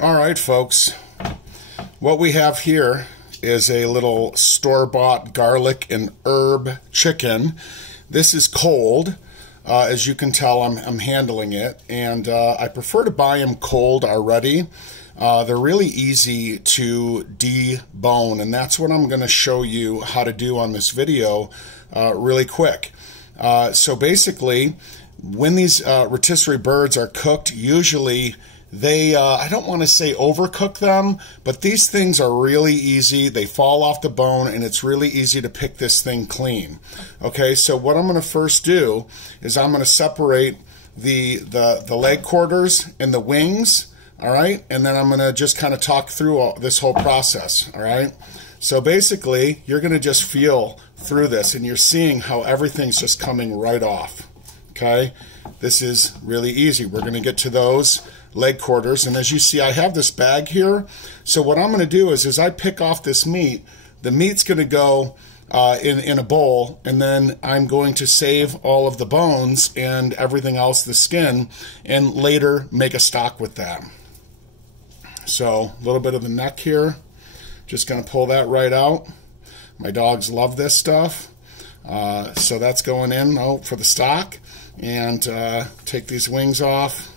All right, folks, what we have here is a little store-bought garlic and herb chicken. This is cold. As you can tell, I'm handling it, and I prefer to buy them cold already. They're really easy to debone, and that's what I'm going to show you how to do on this video really quick. So basically, when these rotisserie birds are cooked, usually they, I don't want to say overcook them, but these things are really easy. They fall off the bone, and it's really easy to pick this thing clean. Okay, so what I'm going to first do is I'm going to separate the leg quarters and the wings, all right? And then I'm going to just kind of talk through this whole process, all right? So basically, you're going to just feel through this, and you're seeing how everything's just coming right off, okay? This is really easy. We're going to get to those leg quarters, and as you see, I have this bag here. So what I'm going to do is, as I pick off this meat, the meat's going to go in a bowl, and then I'm going to save all of the bones and everything else, the skin, and later make a stock with that. So a little bit of the neck here, just going to pull that right out. My dogs love this stuff, so that's going in for the stock. And take these wings off.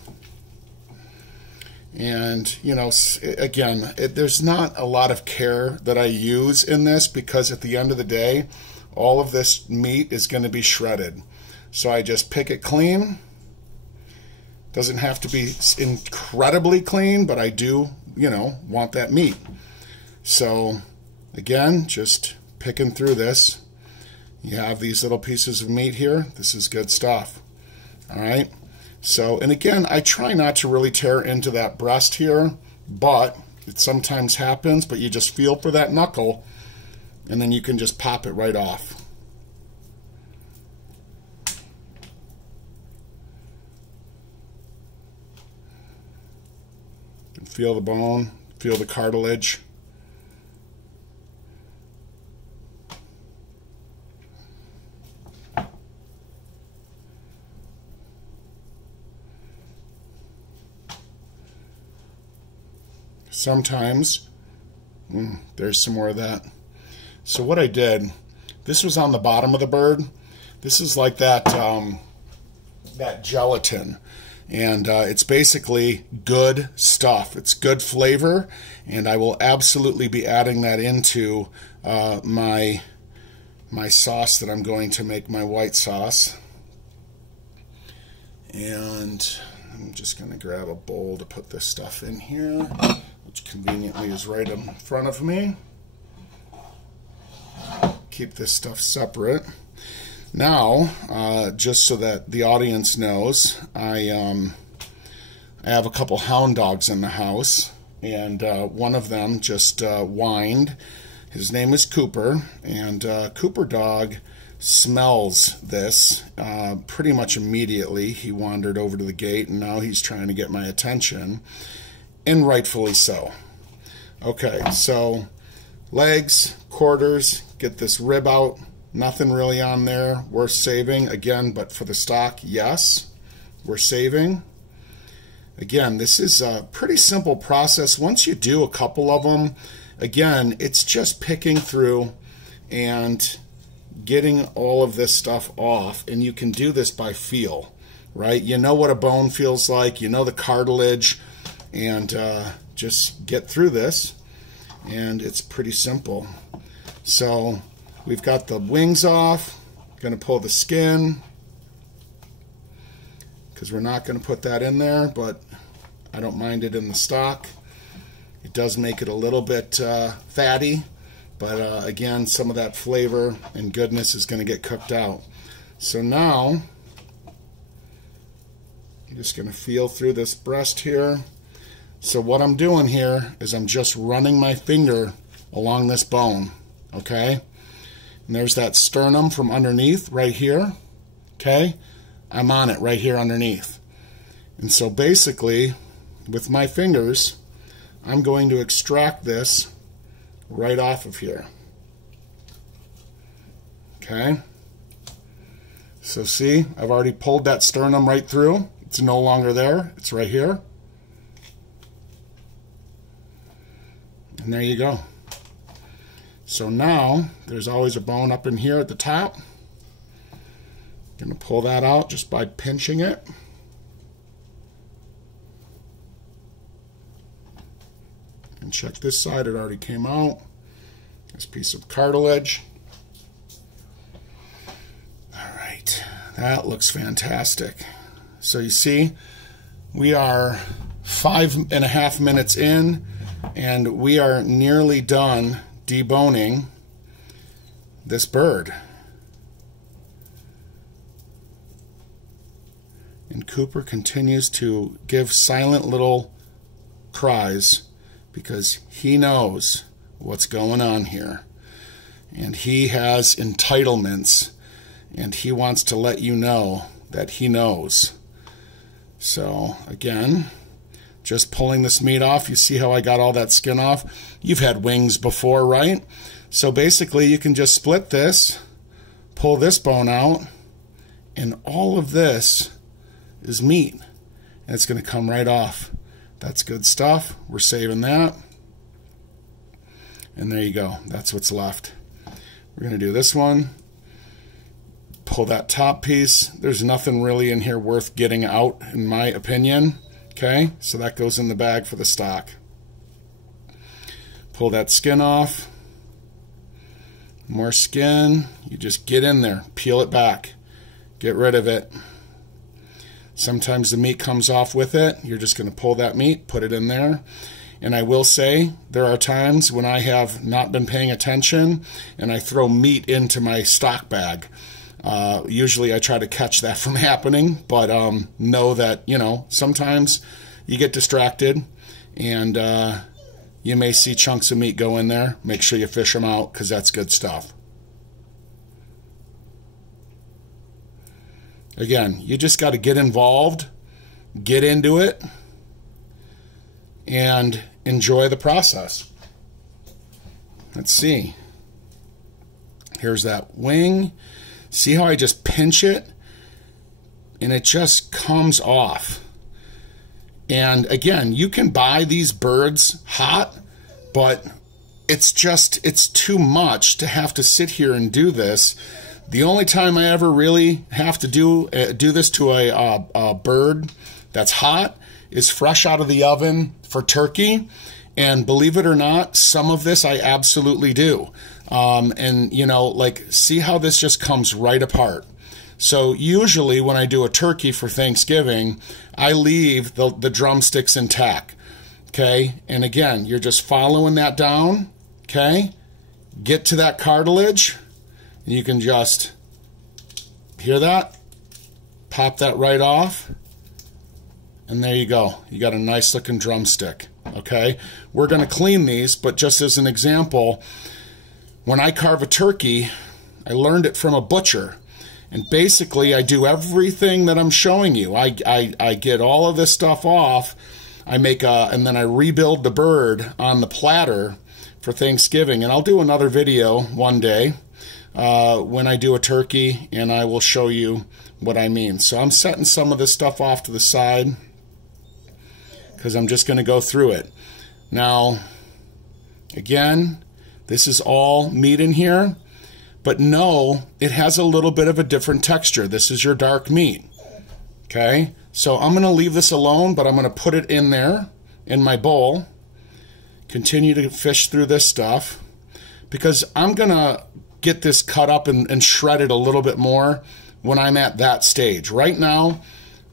And, you know, again, there's not a lot of care that I use in this, because at the end of the day, all of this meat is going to be shredded. So I just pick it clean. Doesn't have to be incredibly clean, but I do, you know, want that meat. So, again, just picking through this. You have these little pieces of meat here. This is good stuff. All right. So, and again, I try not to really tear into that breast here, but it sometimes happens, but you just feel for that knuckle, and then you can just pop it right off. You can feel the bone, feel the cartilage. Sometimes, there's some more of that. So what I did, this was on the bottom of the bird. This is like that, that gelatin. And it's basically good stuff. It's good flavor, and I will absolutely be adding that into my sauce that I'm going to make, my white sauce. And I'm just going to grab a bowl to put this stuff in here, which conveniently is right in front of me. Keep this stuff separate. Now, just so that the audience knows, I have a couple hound dogs in the house, and one of them just whined. His name is Cooper, and Cooper dog smells this pretty much immediately. He wandered over to the gate, and now he's trying to get my attention, and rightfully so. Okay, so legs, quarters, get this rib out. Nothing really on there worth saving. Again, but for the stock, yes, we're saving. Again, this is a pretty simple process. Once you do a couple of them, again, it's just picking through and getting all of this stuff off, and you can do this by feel, right? You know what a bone feels like, you know the cartilage, and just get through this, and it's pretty simple. So we've got the wings off. Going to pull the skin, because we're not going to put that in there, but I don't mind it in the stock. It does make it a little bit fatty, but again, some of that flavor and goodness is going to get cooked out. So now, I'm just going to feel through this breast here. So what I'm doing here is I'm just running my finger along this bone, okay? And there's that sternum from underneath right here, okay? I'm on it right here underneath. And so basically, with my fingers, I'm going to extract this right off of here. Okay? So see, I've already pulled that sternum right through. It's no longer there. It's right here. And there you go. So now, there's always a bone up in here at the top. Gonna pull that out just by pinching it. And check this side, it already came out. This piece of cartilage. All right, that looks fantastic. So you see, we are 5.5 minutes in, and we are nearly done deboning this bird. And Cooper continues to give silent little cries because he knows what's going on here. And he has entitlements, and he wants to let you know that he knows. So again, just pulling this meat off. You see how I got all that skin off? You've had wings before, right? So basically you can just split this, pull this bone out, and all of this is meat. And it's going to come right off. That's good stuff. We're saving that. And there you go. That's what's left. We're going to do this one. Pull that top piece. There's nothing really in here worth getting out, in my opinion. Okay, so that goes in the bag for the stock. Pull that skin off. More skin. You just get in there, peel it back, get rid of it. Sometimes the meat comes off with it. You're just going to pull that meat, put it in there. And I will say, there are times when I have not been paying attention and I throw meat into my stock bag. Usually I try to catch that from happening, but know that, you know, sometimes you get distracted and you may see chunks of meat go in there. Make sure you fish them out because that's good stuff. Again, you just got to get involved, get into it, and enjoy the process. Let's see. Here's that wing. See how I just pinch it and it just comes off. And again, you can buy these birds hot, but it's too much to have to sit here and do this. The only time I ever really have to do this to a bird that's hot is fresh out of the oven for turkey. And believe it or not, some of this I absolutely do. And, you know, like, see how this just comes right apart. So usually when I do a turkey for Thanksgiving, I leave the drumsticks intact. Okay? And again, you're just following that down. Okay? Get to that cartilage. And you can just, hear that? Pop that right off. And there you go. You got a nice looking drumstick. Okay? We're going to clean these, but just as an example, when I carve a turkey, I learned it from a butcher. And basically, I do everything that I'm showing you. I get all of this stuff off. I make and then I rebuild the bird on the platter for Thanksgiving. And I'll do another video one day when I do a turkey, and I will show you what I mean. So I'm setting some of this stuff off to the side because I'm just going to go through it. Now, again, this is all meat in here, but no, it has a little bit of a different texture. This is your dark meat. Okay, so I'm going to leave this alone, but I'm going to put it in there in my bowl. Continue to fish through this stuff because I'm going to get this cut up and shredded a little bit more when I'm at that stage. Right now,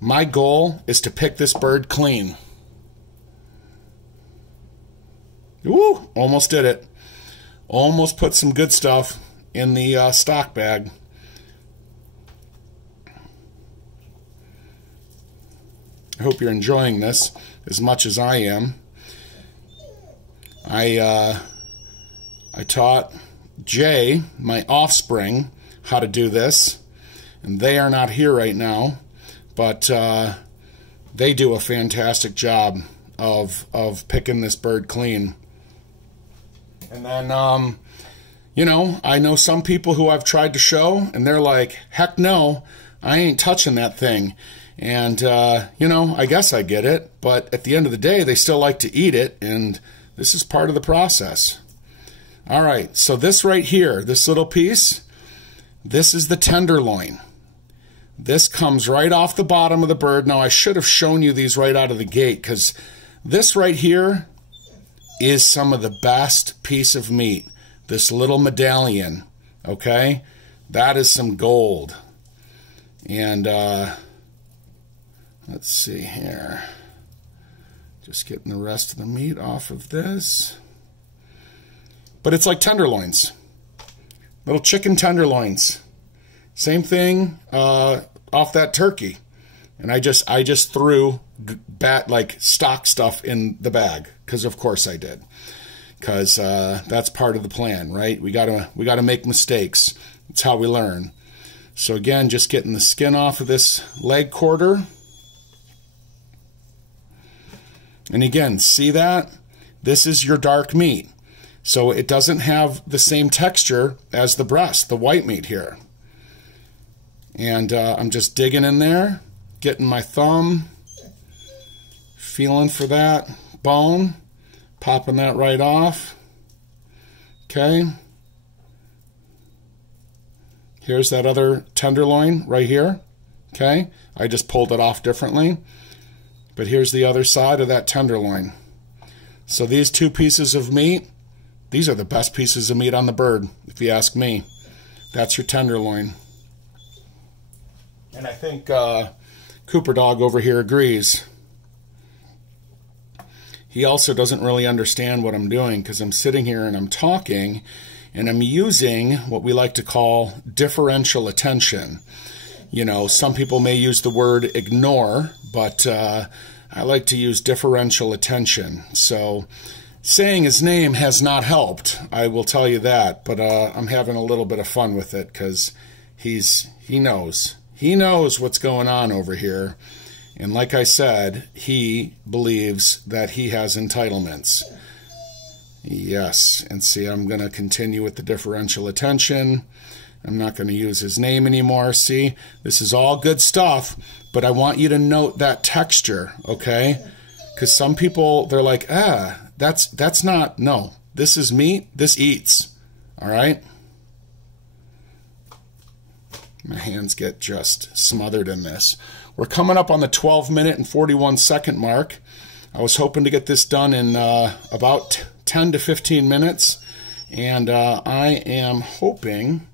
my goal is to pick this bird clean. Woo, almost did it. Almost put some good stuff in the stock bag. I hope you're enjoying this as much as I am. I taught Jay, my offspring, how to do this, and they are not here right now, but they do a fantastic job of picking this bird clean. And then, you know, I know some people who I've tried to show, and they're like, heck no, I ain't touching that thing. And, you know, I guess I get it, but at the end of the day, they still like to eat it, and This is part of the process. All right, so this right here, this little piece, this is the tenderloin. This comes right off the bottom of the bird. Now, I should have shown you these right out of the gate, because this right here is some of the best piece of meat. This little medallion, okay? That is some gold. And let's see here. Just getting the rest of the meat off of this. But it's like tenderloins. Little chicken tenderloins. Same thing off that turkey. And I just threw like stock stuff in the bag, because of course I did. Because that's part of the plan, right? We gotta make mistakes. It's how we learn. So again, just getting the skin off of this leg quarter. And again, see that? This is your dark meat. So it doesn't have the same texture as the breast, the white meat here. And I'm just digging in there, getting my thumb, feeling for that bone, popping that right off. Okay. Here's that other tenderloin right here. Okay. I just pulled it off differently. But here's the other side of that tenderloin. So these two pieces of meat, these are the best pieces of meat on the bird, if you ask me. That's your tenderloin. And I think Cooper Dog over here agrees. He also doesn't really understand what I'm doing, because I'm sitting here and I'm talking and I'm using what we like to call differential attention. You know, some people may use the word ignore, but I like to use differential attention. So saying his name has not helped, I will tell you that, but I'm having a little bit of fun with it, because he knows. He knows what's going on over here. And like I said, he believes that he has entitlements. Yes, and see, I'm going to continue with the differential attention. I'm not going to use his name anymore. See, this is all good stuff, but I want you to note that texture, okay? Because some people, they're like, that's not, no, this is meat, this eats, all right? My hands get just smothered in this. We're coming up on the 12-minute and 41-second mark. I was hoping to get this done in about 10 to 15 minutes, and I am hoping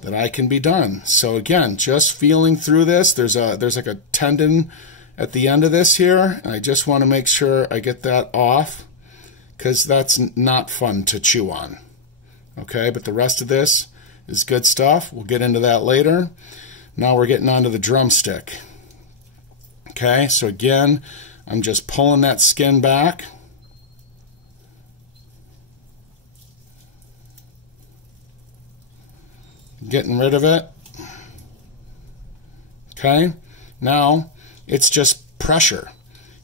that I can be done. So again, just feeling through this. There's like a tendon at the end of this here, and I just want to make sure I get that off, because that's not fun to chew on. Okay, but the rest of this is good stuff. We'll get into that later. Now we're getting onto the drumstick. Okay, so again, I'm just pulling that skin back. Getting rid of it. Okay, now it's just pressure.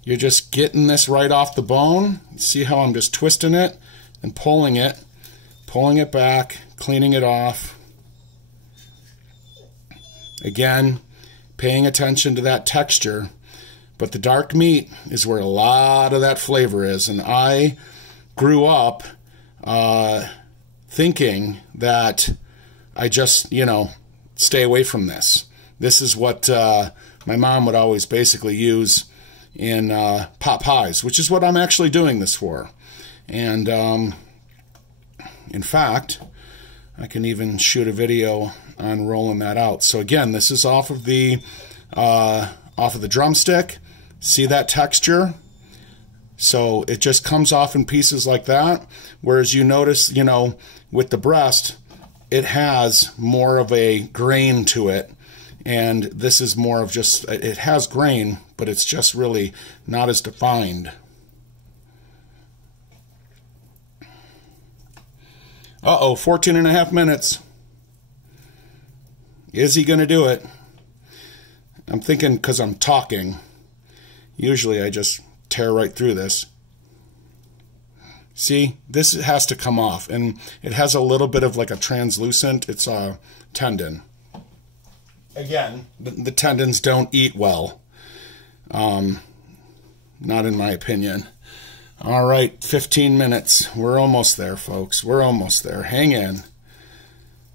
You're just getting this right off the bone. See how I'm just twisting it and pulling it back, cleaning it off. Again, paying attention to that texture. But the dark meat is where a lot of that flavor is. And I grew up thinking that I just, stay away from this. This is what my mom would always basically use in pot pies, which is what I'm actually doing this for. And in fact, I can even shoot a video on rolling that out. So again, this is off of the drumstick. See that texture? So it just comes off in pieces like that. Whereas you notice, with the breast, it has more of a grain to it. And this is more of just, it has grain, but it's just really not as defined. Uh-oh, 14 and a half minutes. Is he going to do it? I'm thinking because I'm talking. Usually I just tear right through this. See, this has to come off. And it has a little bit of like a translucent, it's a tendon. Again, the tendons don't eat well. Not in my opinion. All right, 15 minutes. We're almost there, folks. We're almost there. Hang in.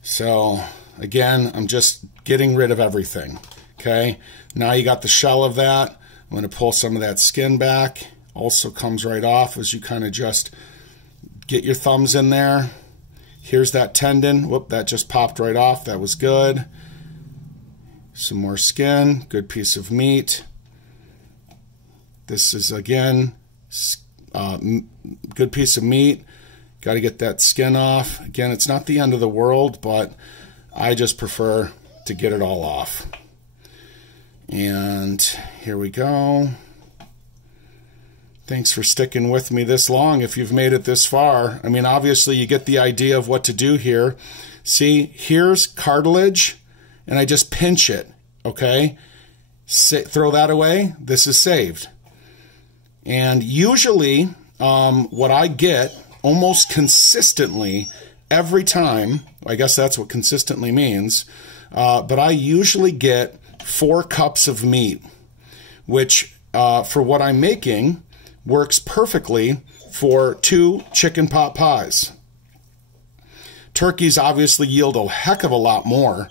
So, again, I'm just getting rid of everything. Okay? Now you got the shell of that. I'm going to pull some of that skin back. Also comes right off as you kind of just get your thumbs in there. Here's that tendon. Whoop, that just popped right off. That was good. Some more skin. Good piece of meat. This is, again, good piece of meat. Got to get that skin off. Again, it's not the end of the world, but I just prefer to get it all off. And here we go. Thanks for sticking with me this long if you've made it this far. I mean, obviously you get the idea of what to do here. See, here's cartilage, and I just pinch it, okay? Throw that away. This is saved. And usually what I get almost consistently every time, I guess that's what consistently means, but I usually get 4 cups of meat, which for what I'm making works perfectly for 2 chicken pot pies. Turkeys obviously yield a heck of a lot more,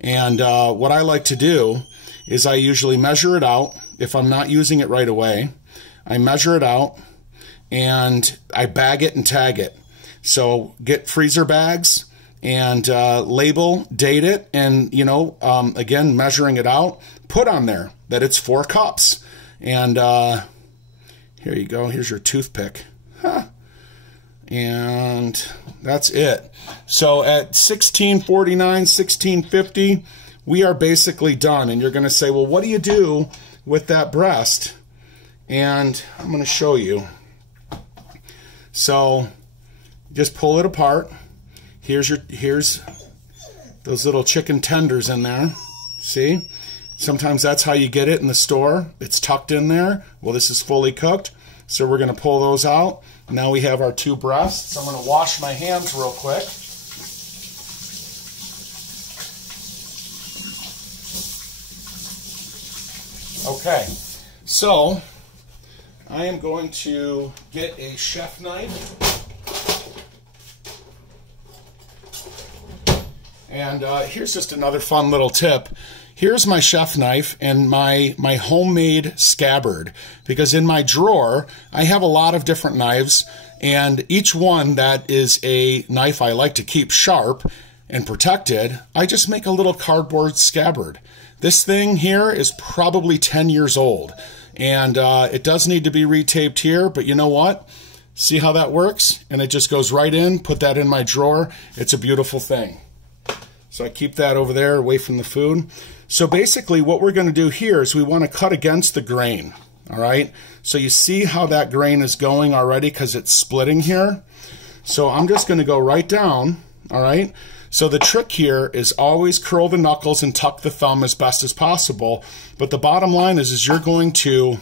and what I like to do is I usually measure it out. If I'm not using it right away, I measure it out and I bag it and tag it. So get freezer bags and label, date it, and, you know, again, measuring it out, put on there that it's 4 cups. And here you go. Here's your toothpick. Huh. And that's it. So at 1649, 1650, we are basically done. And you're going to say, well, what do you do with that breast? And I'm going to show you. So just pull it apart. Here's those little chicken tenders in there. See? Sometimes that's how you get it in the store. It's tucked in there. Well, this is fully cooked. So we're going to pull those out. Now we have our 2 breasts. I'm going to wash my hands real quick. Okay. So I am going to get a chef knife, and here's just another fun little tip. Here's my chef knife and my homemade scabbard, because in my drawer I have a lot of different knives, and each one that is a knife I like to keep sharp and protected, I just make a little cardboard scabbard. This thing here is probably 10 years old. And it does need to be retaped here, but you know what? See how that works? And it just goes right in, put that in my drawer. It's a beautiful thing. So I keep that over there away from the food. So basically what we're going to do here is we want to cut against the grain, all right? So you see how that grain is going already because it's splitting here? So I'm just going to go right down, all right? So the trick here is always curl the knuckles and tuck the thumb as best as possible. But the bottom line is you're going to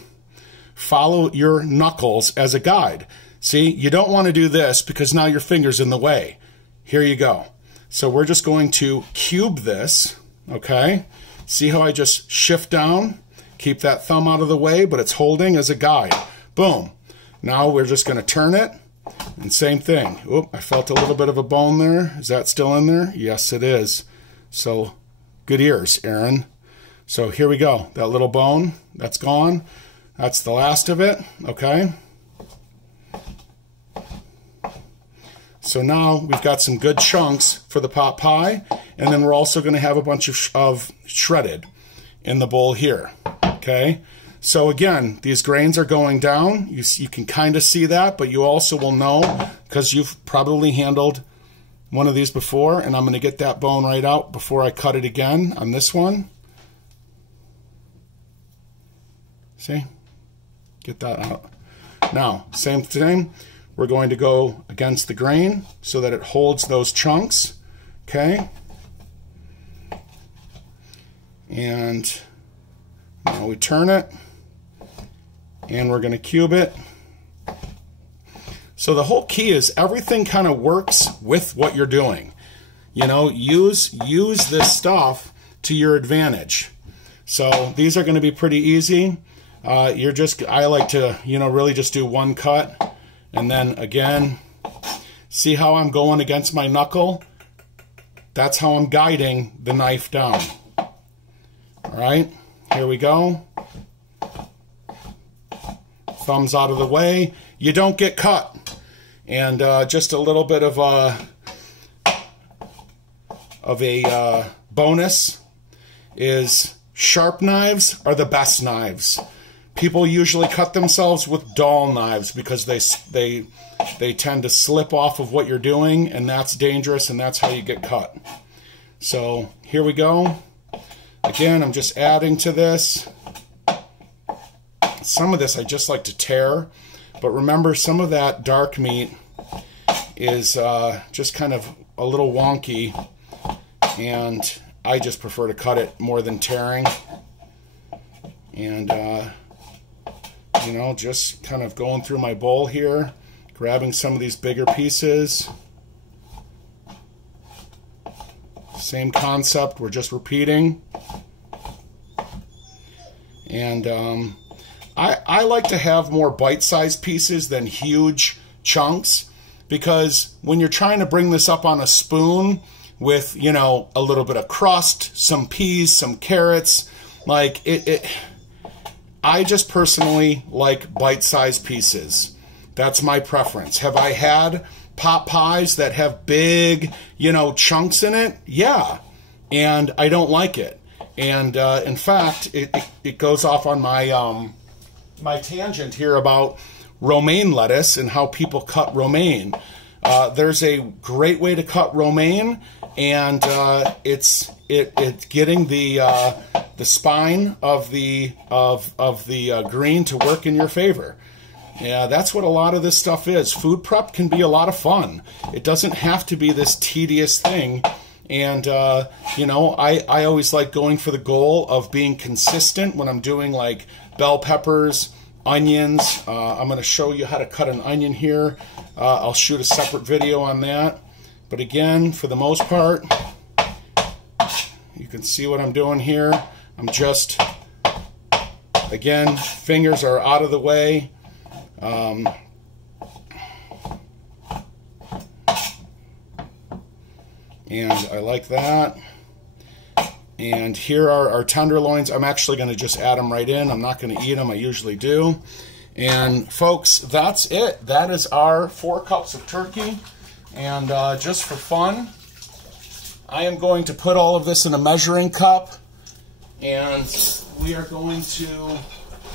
follow your knuckles as a guide. See, you don't want to do this because now your finger's in the way. Here you go. So we're just going to cube this, okay? See how I just shift down, keep that thumb out of the way, but it's holding as a guide. Boom. Now we're just going to turn it. And same thing. Oop, I felt a little bit of a bone there. Is that still in there? Yes, it is. So good ears, Aaron. So here we go. That little bone, that's gone. That's the last of it, okay? So now we've got some good chunks for the pot pie, and then we're also going to have a bunch of shredded in the bowl here, okay? So again, these grains are going down. You can kind of see that, but you also will know because you've probably handled one of these before, and I'm going to get that bone right out before I cut it again on this one. See? Get that out. Now, same thing. We're going to go against the grain so that it holds those chunks, okay? And now we turn it. And we're going to cube it. So the whole key is everything kind of works with what you're doing. You know, use this stuff to your advantage. So these are going to be pretty easy. I like to, you know, really just do one cut And then again, see how I'm going against my knuckle? That's how I'm guiding the knife down. All right, here we go. Thumbs out of the way. You don't get cut. And just a little bit of a bonus is sharp knives are the best knives. People usually cut themselves with dull knives because they tend to slip off of what you're doing, and that's dangerous, and that's how you get cut. So here we go. Again, I'm just adding to this. Some of this I just like to tear, but remember, some of that dark meat is just kind of a little wonky, and I just prefer to cut it more than tearing. And you know, just kind of going through my bowl here, grabbing some of these bigger pieces. Same concept, we're just repeating. And I like to have more bite-sized pieces than huge chunks, because when you're trying to bring this up on a spoon with, you know, a little bit of crust, some peas, some carrots, like I just personally like bite-sized pieces. That's my preference. Have I had pot pies that have big, you know, chunks in it? Yeah. And I don't like it. And in fact, it goes off on my my tangent here about romaine lettuce and how people cut romaine. There's a great way to cut romaine, and it's getting the spine of the green to work in your favor. Yeah, that's what a lot of this stuff is. Food prep can be a lot of fun. It doesn't have to be this tedious thing. And, you know, I always like going for the goal of being consistent when I'm doing like bell peppers, onions. I'm going to show you how to cut an onion here. I'll shoot a separate video on that. But again, for the most part, you can see what I'm doing here. I'm just, again, fingers are out of the way. And I like that. And here are our tenderloins. I'm actually going to just add them right in. I'm not going to eat them. I usually do. And folks, that's it. That is our 4 cups of turkey. And just for fun, I am going to put all of this in a measuring cup, and we are going to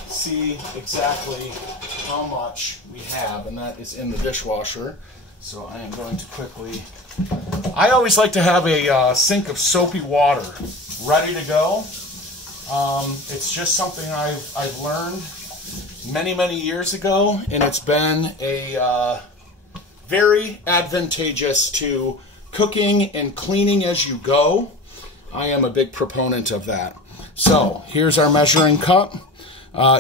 see exactly how much we have, and that is in the dishwasher. So I am going to quickly, I always like to have a sink of soapy water ready to go. It's just something I've learned many years ago, and it's been a very advantageous to cooking and cleaning as you go. I am a big proponent of that. So here's our measuring cup.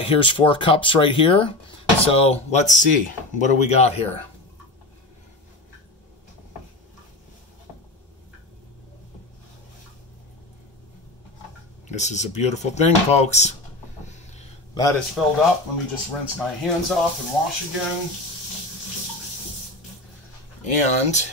Here's 4 cups right here. So let's see, what do we got here? This is a beautiful thing, folks. That is filled up. Let me just rinse my hands off and wash again. And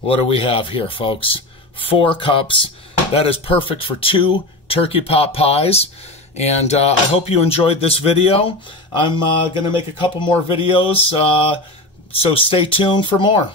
what do we have here, folks? 4 cups. That is perfect for 2 turkey pot pies. And I hope you enjoyed this video. I'm going to make a couple more videos, so stay tuned for more.